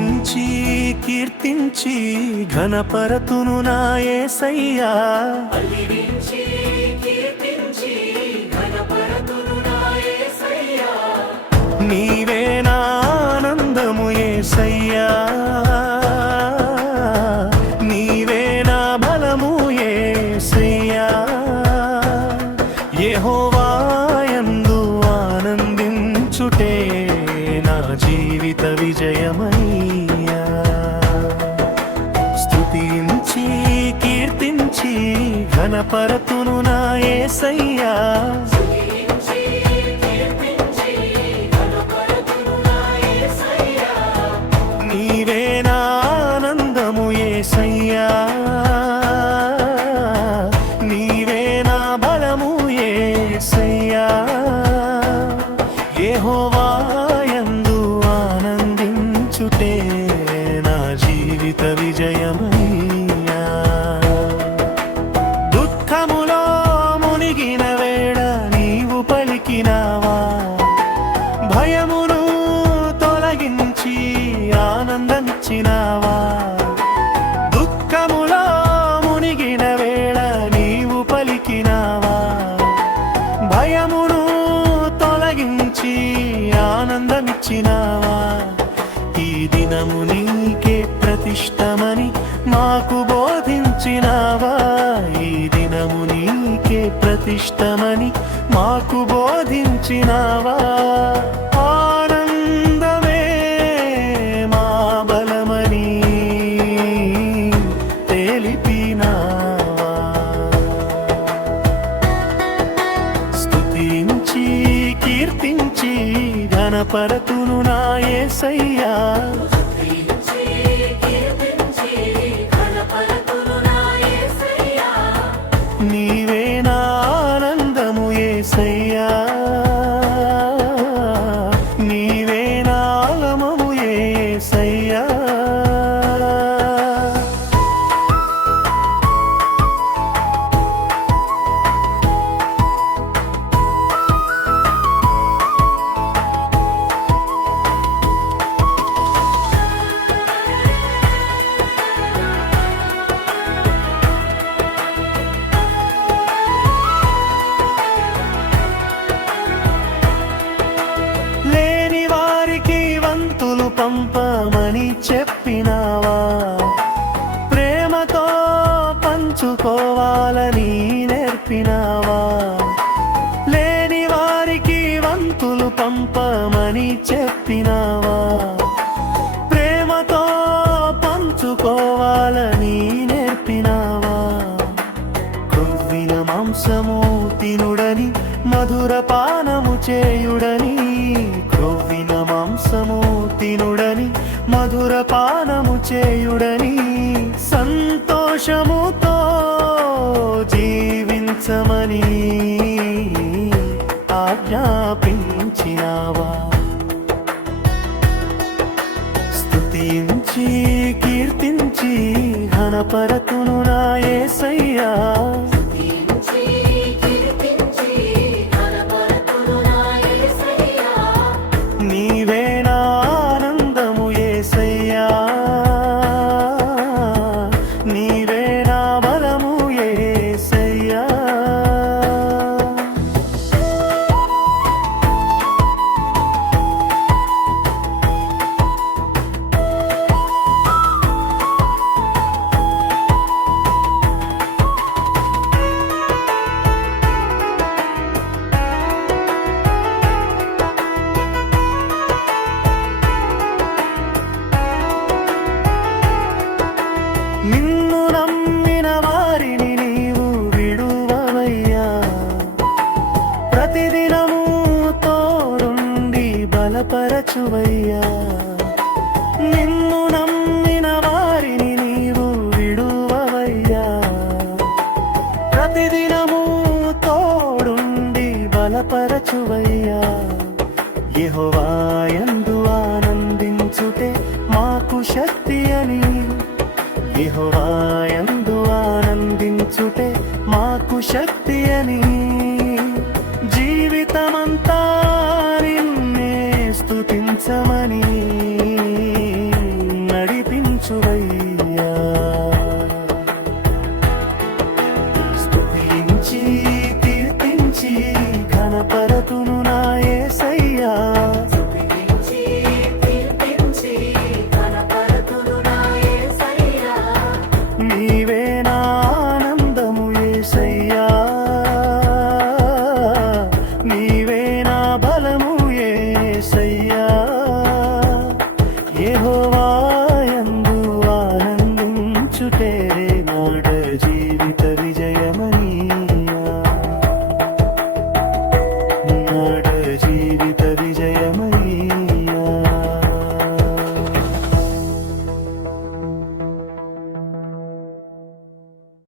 స్తుతించి కీర్తించి ఘనపరతును నా యేసయ్యా. నీవే నా ఆనందము యేసయ్యా, నీవే నా బలము యేసయ్యా. యెహోవా యందు ఆనందించుటే నా జీవిత విజయమయ్యా. స్తుతించి కీర్తించి ఘనపరతును నా యేసయ్యా. నీవే నా ఆనందము యేసయ్యా, నీవే నా బలము యేసయ్యా. యెహోవా యందు ఆనందించుటే నా జీవిత విజయమయ్యా. దుఃఖములో మునిగిన వేళ నీవు పలికినావా, భయమును తొలగించి ఆనందమిచ్చినావా. దుఃఖములో మునిగిన వేళ నీవు పలికినావా, భయమును తొలగించి ఆనందమిచ్చినావా. ఈ దినము నీకే ప్రతిష్టమని మాకు బోధించినావా, ఈ దినము నీకే ప్రతిష్టమని మాకు బోధించినావా. ఆనందమే మా బలమని తెలిపినావా. స్తుతించి కీర్తించి ఘనపరతును నా యేసయ్యా. నీవే నా ఆనందము యేసయ్యా, నీవే నా బలము యేసయ్యా. లేని వారికి వంతులు పంపమని చెప్పినావా, ప్రేమతో పంచుకోవాలని నేర్పినావా. లేని వారికి వంతులు పంపమని చెప్పినావా, ప్రేమతో పంచుకోవాలని నేర్పినావా. క్రొవ్విన మాంసము తినుడని మధుర పానము చేయుడని, క్రొవ్విన మాంసము తినుడని మధుర పానము చేయుడని, సంతోషముతో జీవించమని ఆజ్ఞాపించినావా. స్తుతించి కీర్తించి ఘనపరతును నా యేసయ్యా. నీవే నా ఆనందము యేసయ్యా, నీవే నా బలము యేసయ్యా. నిన్ను నమ్మిన వారిని నీవు విడువవయ్యా, ప్రతిదినము తోడుండి బలపరచువయ్యా. నిన్ను నమ్మిన వారిని నీవు విడువవయ్యా, ప్రతిదినము తోడుండి బలపరచువయ్యా. యెహోవా యందు ఆనందించుటే మాకు శక్తి అని, యెహోవా యందు ఆనందించుటే మాకు శక్తి అని. జీవితమంతా నిన్నే స్తుతించమని పేరు